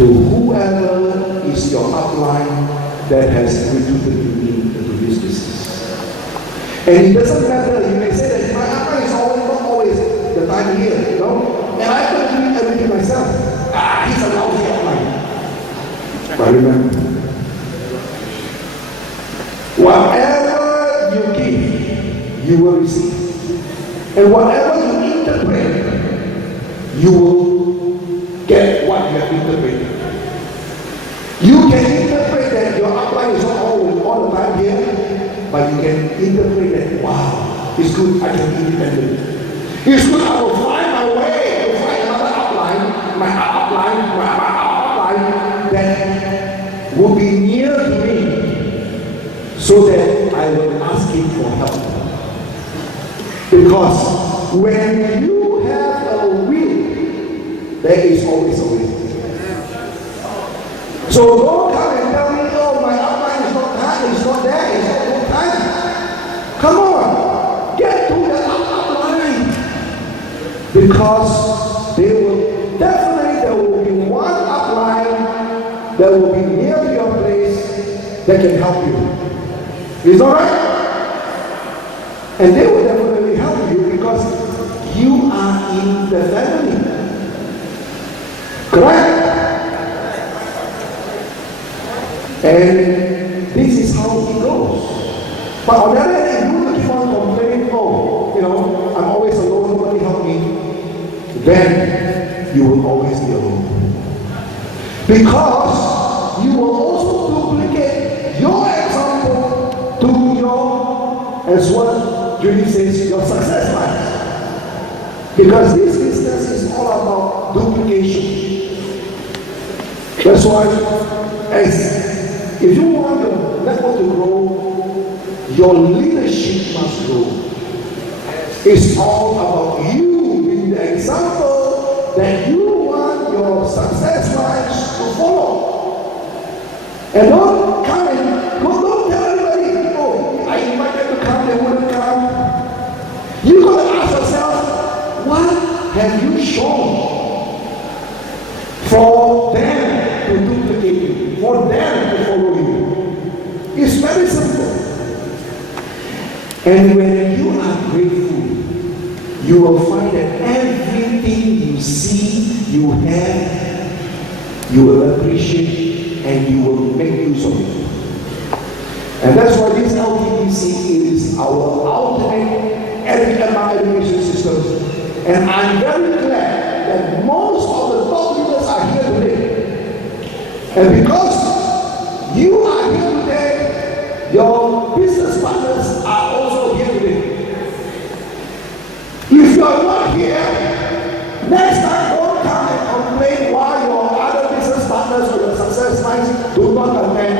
to whoever is your upline that has recruited you into this business. And it doesn't matter, you may say that my upline is not always the time here, you know, and I can do everything myself. He's a lousy upline. But remember, whatever you give, you will receive. And whatever you interpret, you will get what you have interpreted. You can interpret that your upline is not all the time here, but you can interpret that, wow, it's good, I can be independent. It's good, I will find my way to find another upline, my upline that will be near to me, so that I will ask him for help. Because when you have a will, there is always a way. So don't come and tell me, oh, my upline is not there, it's not good time. Come on, get to the upline. Because there will be one upline that will be near to your place that can help you. Is that right? And they will definitely help you because you are in the family. Correct? And this is how it goes. But on the other hand, if you keep on complaining, oh, you know, I'm always alone, nobody help me, then you will always be alone. Because you will also duplicate your example to your, as what Judy says, your success life. Because this business is all about duplication. That's why, if you want your network to grow, your leadership must grow. It's all about you being the example that you want your success lives to follow. And don't come and don't tell anybody, oh, I invited to come, they wouldn't come. You've got to ask yourself, what have you shown for them to duplicate you, for them to follow you? It's very simple. And when you are grateful, you will find that everything you see, you have, you will appreciate and you will make use of it. And that's why this LTBC is our ultimate Edmark education system. And I'm very glad that most of the top leaders are here today. And because you are here today, your business partners are also here today. If you are not here, next time don't come and complain why your other business partners or your success lines do not attend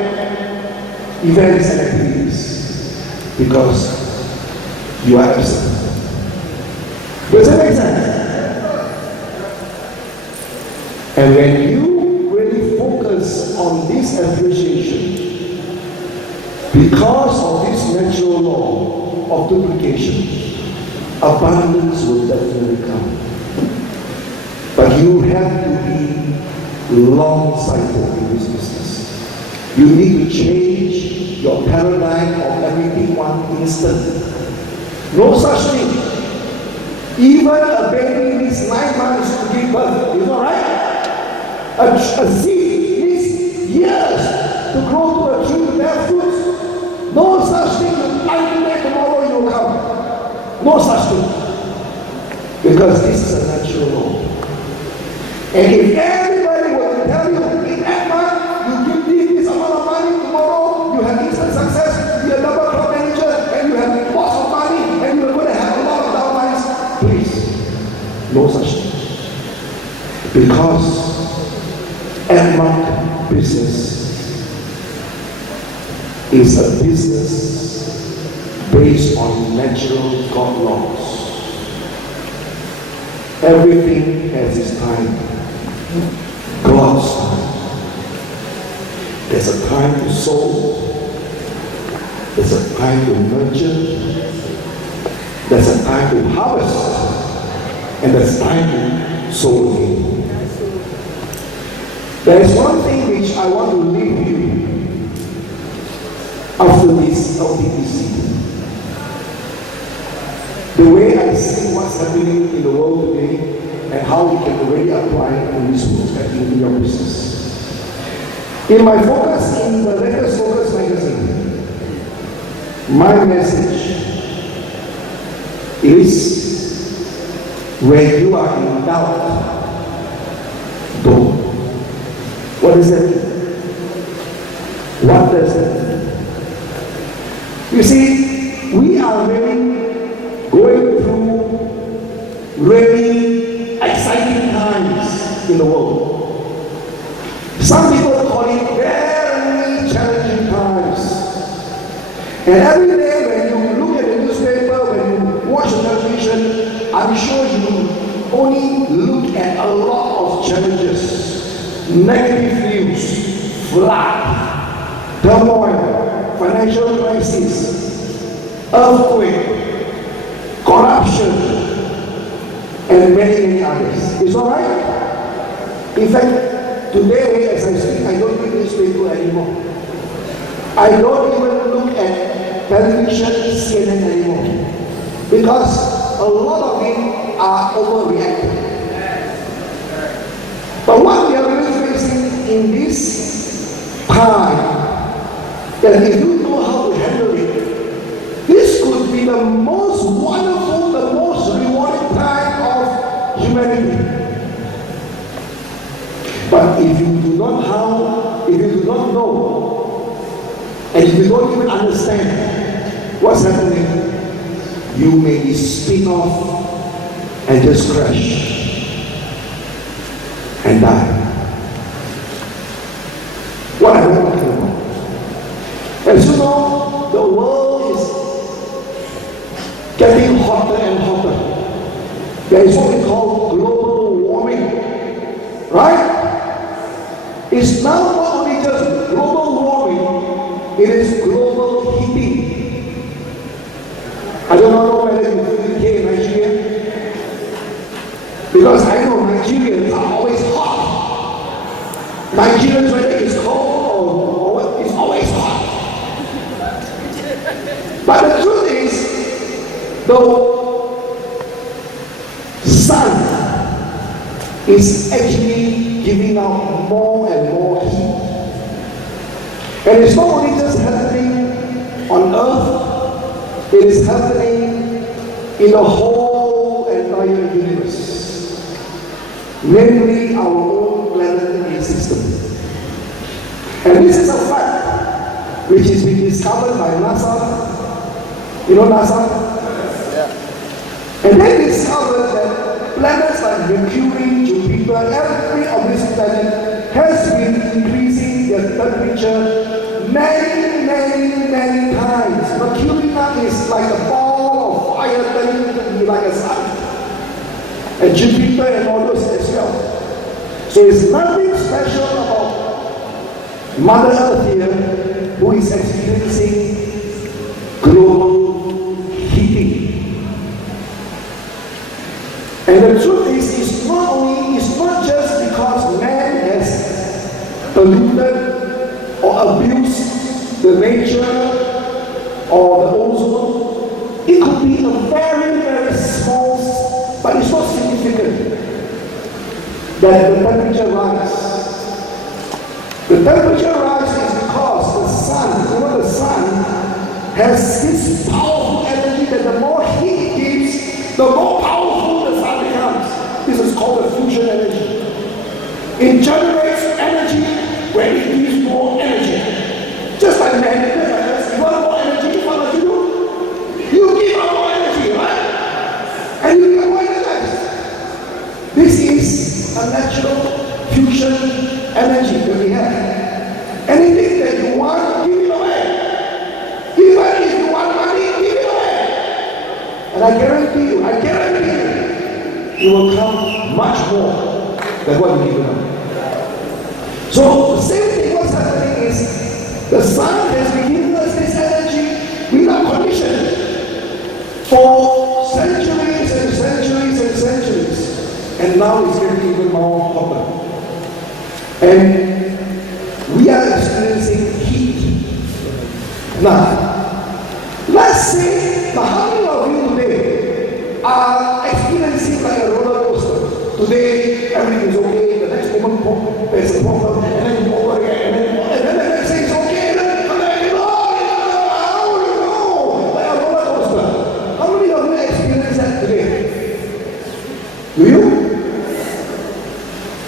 events and activities. Because you are absent. Does that make sense? And when you really focus on this appreciation, because of this natural law of duplication, abundance will definitely come. But you have to be long-sighted in this business. You need to change your paradigm of everything one instant. No such thing. Even a baby needs 9 months to give birth. Is that right? A seed needs years to grow to a tree to bear fruit. No such thing. You plant today, tomorrow you will come. No such thing. Because this is a natural law. And if everybody will tell you, in Edmark, you give this amount of money, tomorrow you have instant success, you are double club manager, and you have lots of money, and you are going to have a lot of downlines, please, no such thing. Because Edmark business is a business based on natural God laws. Everything has its time. God's time. There's a time to sow. There's a time to nurture. There's a time to harvest. And there's time to sow again. There is one thing which I want to leave you after this LTBC. The way I see what's happening in the world today and how we can really apply in this world in your business. In my focus, in the latest Focus magazine, my message is when you are in doubt, don't. What does that mean? What does that mean? You see, we are really going through really exciting times in the world. Some people call it very challenging times. And every day when you look at the newspaper, when you watch the television, I'm sure you only look at a lot of challenges. Negative news, flood, turmoil, financial crisis, earthquake, corruption, and many others. Is all right? In fact, today as I speak, I don't read newspaper anymore. I don't even look at television, CNN anymore. Because a lot of it are overreacting. But what we are really facing in this time, that if you know how to handle it, this could be the most wonderful, the most rewarding time of humanity. But if you do not know, and if you don't even understand what's happening, you may be spin off and just crash and die. What am I talking about? As you know, the world is getting hotter and hotter. There is what we call global warming, right? It's now not only just global warming, it is global heating. I don't know whether you feel it here in Nigeria, because I know Nigerians are always hot. Nigerians, whether it's cold or it's always hot. But the truth is, the sun is actually giving out more and more heat. And it's not only just happening on Earth, it is happening in the whole entire universe, namely our own planetary system. And this is a fact which has been discovered by NASA. You know NASA? Yeah. And they discovered that planets like Mercury, Jupiter, every of these planets has been increasing their temperature many times. Mercury now is like a ball of fire turning to be like a sun. And Jupiter and all those as well. So it's nothing special about Mother Earth here, who is experiencing global heating. And the truth is, it's not just because man has polluted or abused the nature or the ozone. It could be a very small, but it's not significant, that the temperature rises. The temperature rises because the sun, the sun has this powerful energy that the more heat it gives, the more powerful the sun becomes. This is called the fusion energy. It generates energy when it gives more energy. Just like man, you want more energy, what do you do? You give out more energy, right? And you get more energized. This is a natural fusion energy that we have. Anything that you want, give it away. Even if you want money, give it away. And I guarantee you, you will come much more than what you give away. So the same thing what's happening is the sun has been giving us this energy without condition for centuries and centuries and centuries. And now it's getting even more hotter. And we are experiencing heat. Now, let's say, how many of you today are experiencing like a roller coaster? Today, everything is okay, the next moment, there's a problem, and then you over again, and then the next thing is okay, and then like a roller coaster. How many of you experience that today? Do you?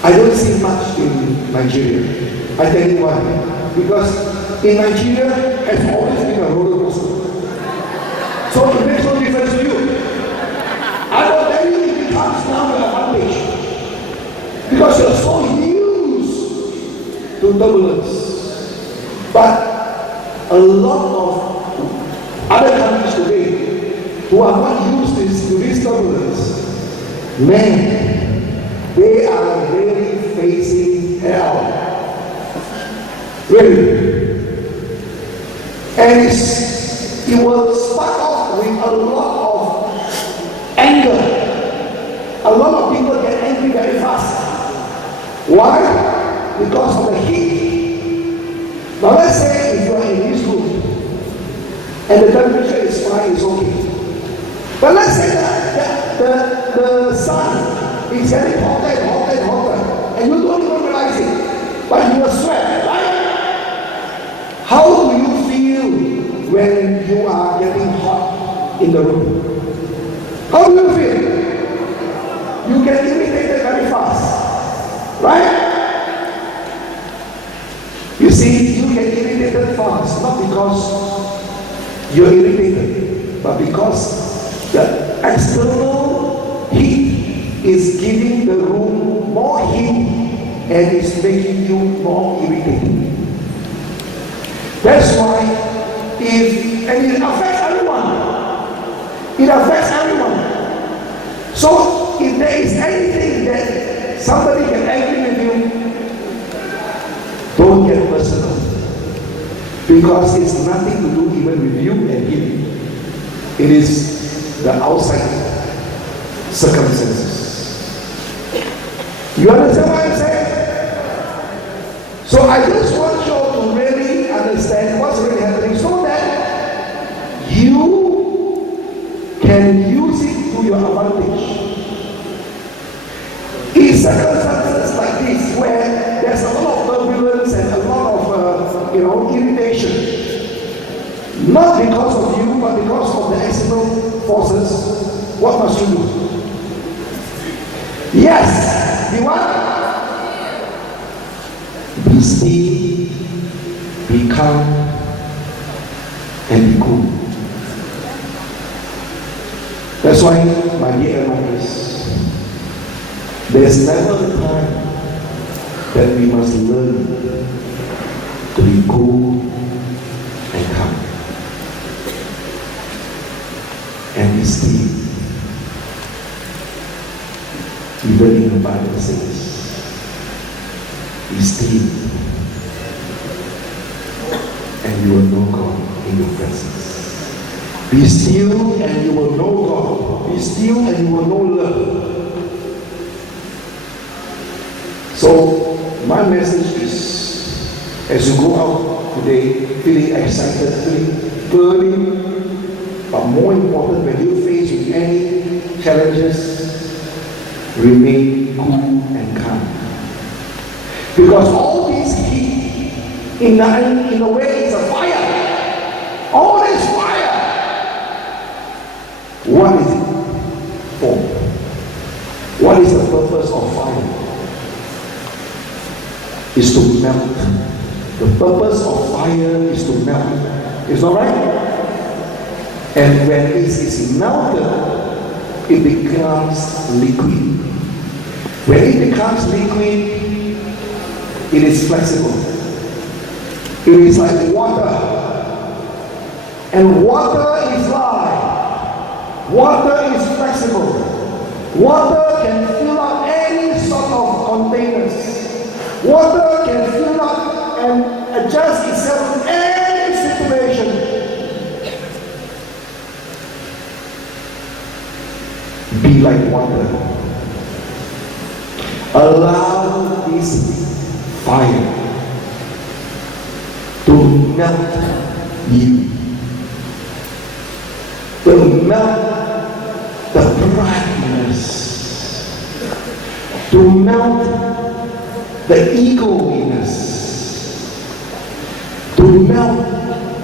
I don't see much in Nigeria. I tell you why. Because in Nigeria has always been a roller coaster. So it makes no difference to you. I will tell you it becomes now an advantage. Because you're so used to turbulence. But a lot of other countries today who are not used to this turbulence, man, they are really facing hell. Really. And it will start off with a lot of anger. A lot of people get angry very fast. Why? Because of the heat. Now let's say if you are in this room and the temperature is fine, it's okay. But let's say that the sun is getting hotter and hotter and hotter, and you don't even realize it, but you will sweat, right? How do you feel when you are getting hot in the room? How do you feel? You get irritated very fast, right? You see, you get irritated fast, not because you're irritated, but because the external heat is giving the room more heat and is making you more irritated. That's why and it affects everyone. It affects everyone. So if there is anything that somebody can agree with you, don't get personal. Because it's nothing to do even with you and him. It is the outside circumstances. You understand what I'm saying? So I just want you to really understand what's really happening so that you can use it to your advantage. In circumstances like this where there's a lot of turbulence and a lot of irritation, not because of you but because of the external forces, what must you do? Yes, you what? Be still, be calm, and be cool. That's why, my dear Edmark, there's never a time that we must learn to be cool and calm and be still. Even in the Bible says, be still, and you will know God in your presence. Be still, and you will know God. Be still, and you will know love. So, my message is, as you go out today, feeling excited, feeling burning, but more important, when you face with any challenges, remain cool and calm. Because all this heat, in a way, is a fire. All this fire. What is it for? What is the purpose of fire? Is to melt. The purpose of fire is to melt. Is that right? And when it is melted, it becomes liquid. When it becomes liquid, it is flexible. It is like water. And water is life. Water is flexible. Water can fill up any sort of containers. Water can fill up and adjust itself to any situation. Be like water. Allow this fire to melt you, to melt the prideness, to melt the egoiness, to melt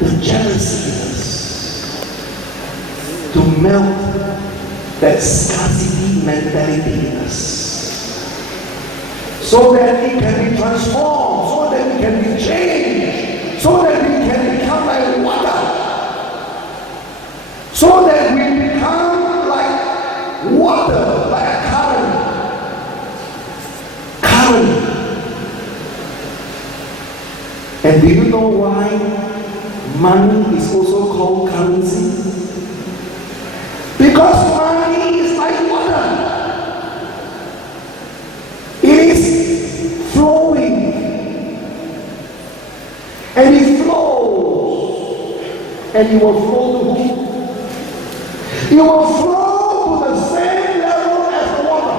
the jealousyness, to melt that scarcity mentality in us, so that it can be transformed, so that it can be changed, so that we can become like water, so that we become like water, like a current. And do you know why money is also called currency? Because money is like water. It is flowing. And it flows. And it will flow to who? It will flow to the same level as the water.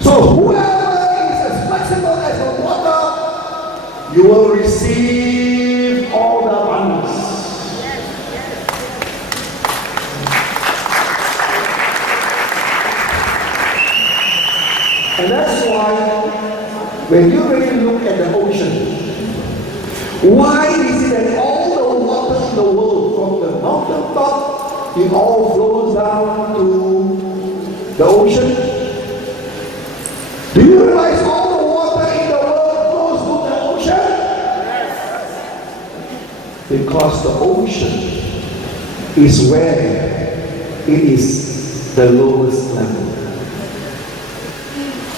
So whoever is as flexible as the water, you will receive all the abundance. And that's why when you really look at the ocean, why is it that all the water in the world, from the mountain top, it all flows down to the ocean? Do you realize all the water in the world flows to the ocean? Because the ocean is where it is the lowest level.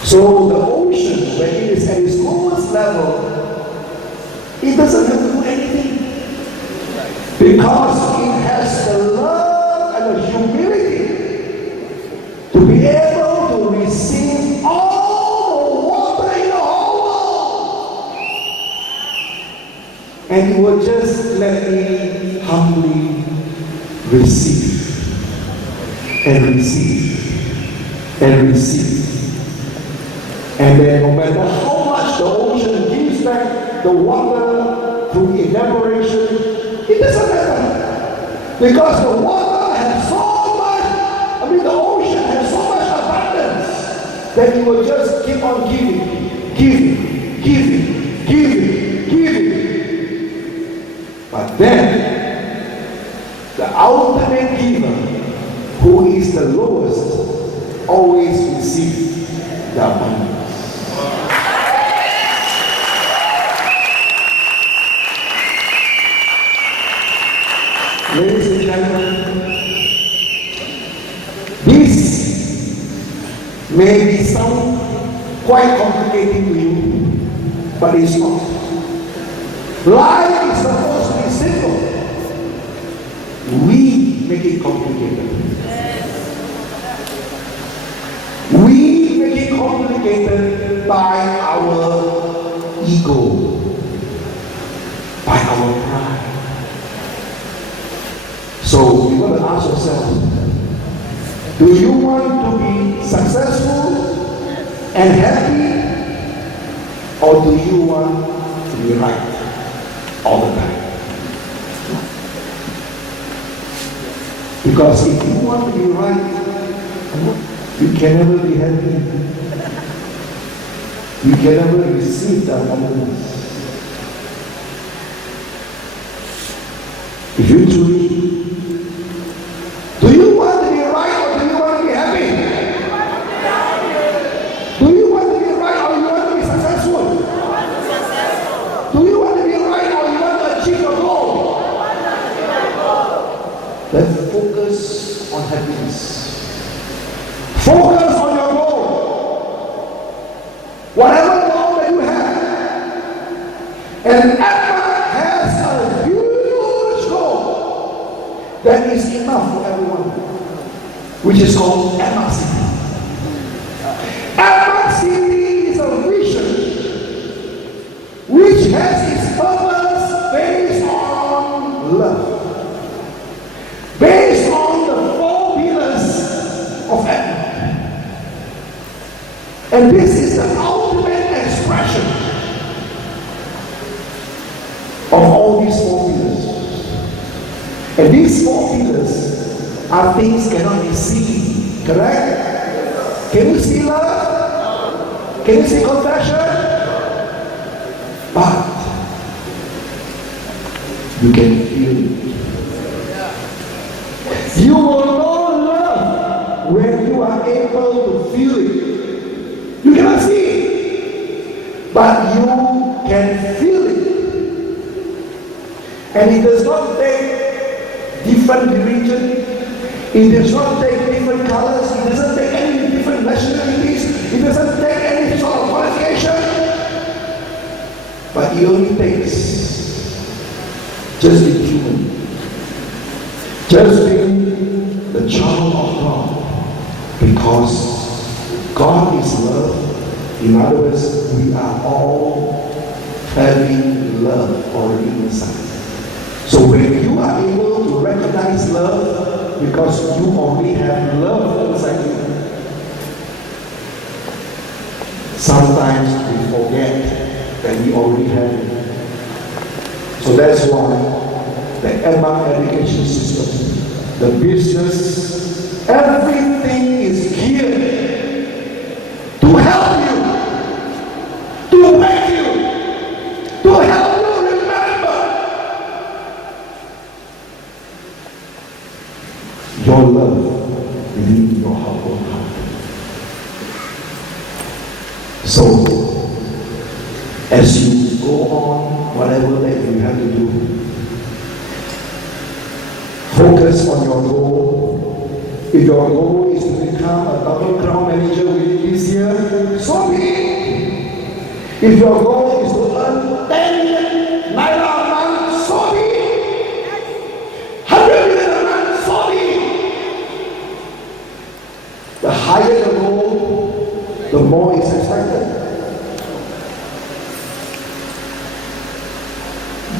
So the ocean, when it is at its lowest level, it doesn't have to do anything. Because it has the love and the humility to be able to receive all the water in the whole world. And it will just let me humbly receive and receive and receive. And then no matter how much the ocean gives back the water through evaporation, it doesn't matter. Because the water has so much, the ocean has so much abundance that it will just keep on giving. But then, the ultimate giver, who is the lowest, always receives the abundance. Ladies and gentlemen, this may sound quite complicated to you, but it's not. Life is supposed to be simple. We make it complicated. We make it complicated by our ego, by our pride. So you got to ask yourself, do you want to be successful and happy, or do you want to be right all the time? Because if you want to be right, you can never be happy. You can never receive the abundance. If you truly, do you want to be right or do you want to be happy? Do you want to be right or you want to be successful? Do you want to be right or you want to achieve your goal? Then focus on happiness. Focus on your goal. Whatever goal that you have. And Edmark has a huge goal that is enough for everyone, which is called Edmark City. Edmark City is a vision which has its purpose based on love, based on the 4 pillars of Edmark. And this is the ultimate expression confession of all these four pillars. And these four pillars are things cannot be seen. Correct? Can you see love? Can you see confession? But you can feel it. You will know love when you are able to feel it. You cannot see it, but you can feel it. And it does not take different religion. It does not take different colors. It doesn't take any different nationalities. It doesn't take any sort of qualification. But it only takes just being human. Just being the child of God. Because God is love. In other words, we are all having love already inside. So when you are able to recognize love, because you already have love inside you, sometimes we forget that we already have it. So that's why the Edmark education system, the business, everything is geared to help you, to make you, to help you remember your love within your own heart. So, as you go on, whatever that you have to do, focus on your goal. If your goal is to become a double crown manager within this year, so be it. If your goal is to earn 10 million naira a month, so be it. 100 million a month, so be it. The higher the goal, the more is expected.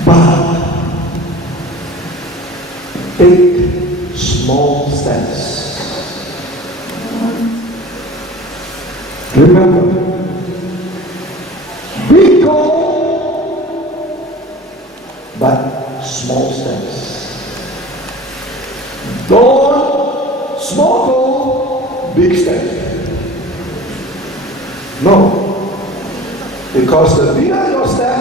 But take small steps. Remember, big goal, but small steps. Don't small goal, big step. No, because the bigger your step,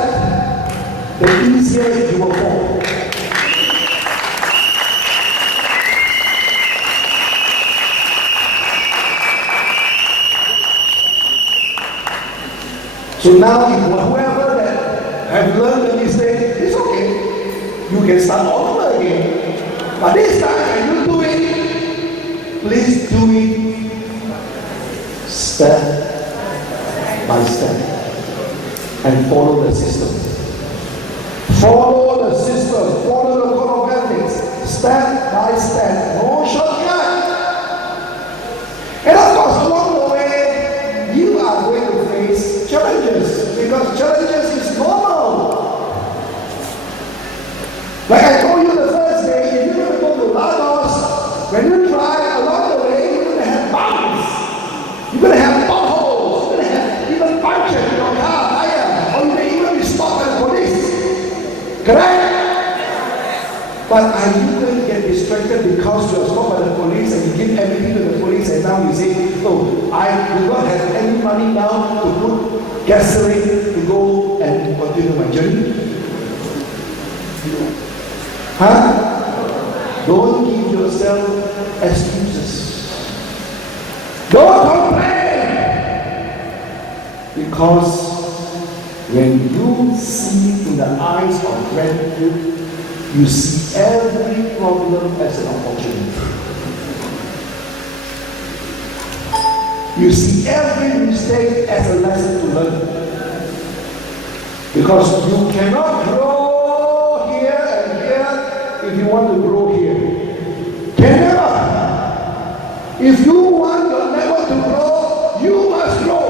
the easier you will fall. So now, if whoever that have learned the mistake, it's okay. You can start all over again. But this time, when you do it, please do it step by step and follow the system. Follow the system. Follow the code of ethics. Step by step. No shortcut. And of course, along the way, you are going to face challenges, because challenges is normal. Like I told you the first day, if you're going to go to Lagos, when you drive along the way, you're going to have bumps, you're going to have potholes, you're going to have even puncture in your car tire, or you may even be stopped by the police. Correct? But are you going to get distracted because you are stopped by the police and you give everything to the police and now you say, oh, I do not have any money now to put gasoline to go and continue my journey? Huh? Don't give yourself excuses. Don't complain! Because when you see in the eyes of gratitude, you see every problem as an opportunity. You see every mistake as a lesson to learn. Because you cannot grow here and here if you want to grow here. Can never. If you want your network to grow, you must grow.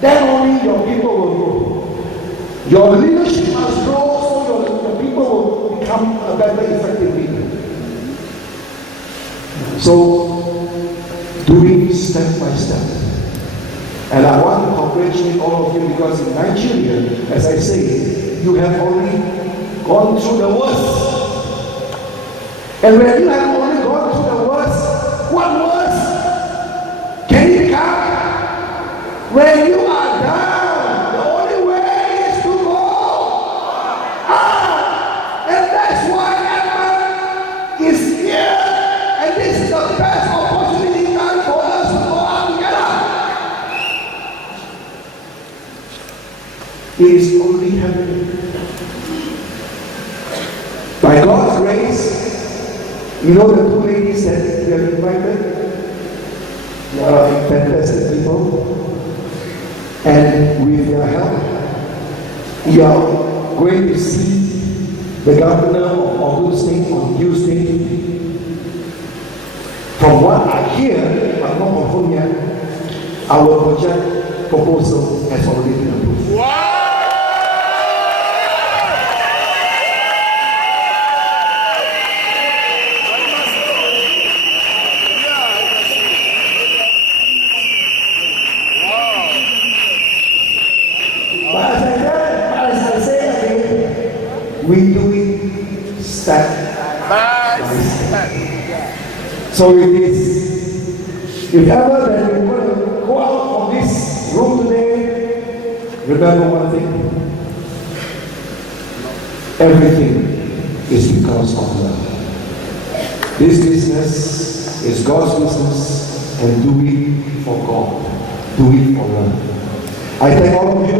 Then only your people will grow. Your leadership must grow. Will become a better effective leader. So, doing step by step. And I want to congratulate all of you because in Nigeria, as I say, you have already gone through the worst. And when you have already gone through the worst, what worse can it become? When you are down, the only way is to go up. And that's why Edmark is here. And this is the best opportunity time for us to go up together. It is already happening. By God's grace, you know the two ladies that we have invited? They are fantastic people. And with your help, you are going to see the governor of Ogun State on Tuesday. From what I hear, but not confirmed yet, our project proposal has already been approved. Wow! We do it step by step. So it is, if ever that you want to go out of this room today, remember one thing. Everything is because of love. This business is God's business, and do it for God. Do it for love. I thank all of you.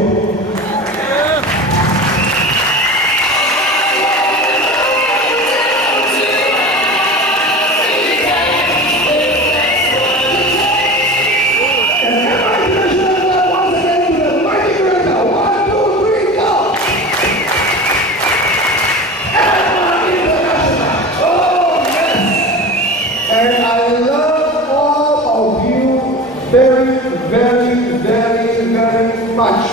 Very much.